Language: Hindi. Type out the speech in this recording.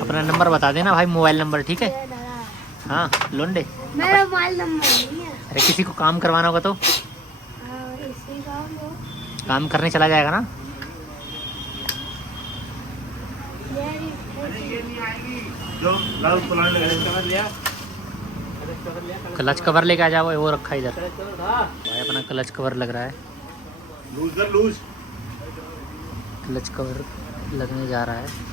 अपना नंबर बता देना भाई, मोबाइल नंबर, ठीक है। हाँ लोंडे, मेरा मोबाइल नंबर नहीं है। अरे किसी को काम करवाना होगा तो इसी का वो काम करने चला जाएगा ना। क्लच कवर लेके आ जाओ, वो रखा इधर भाई, अपना क्लच कवर लग रहा है। लूज कर लूज। क्लच कवर लगने जा रहा है।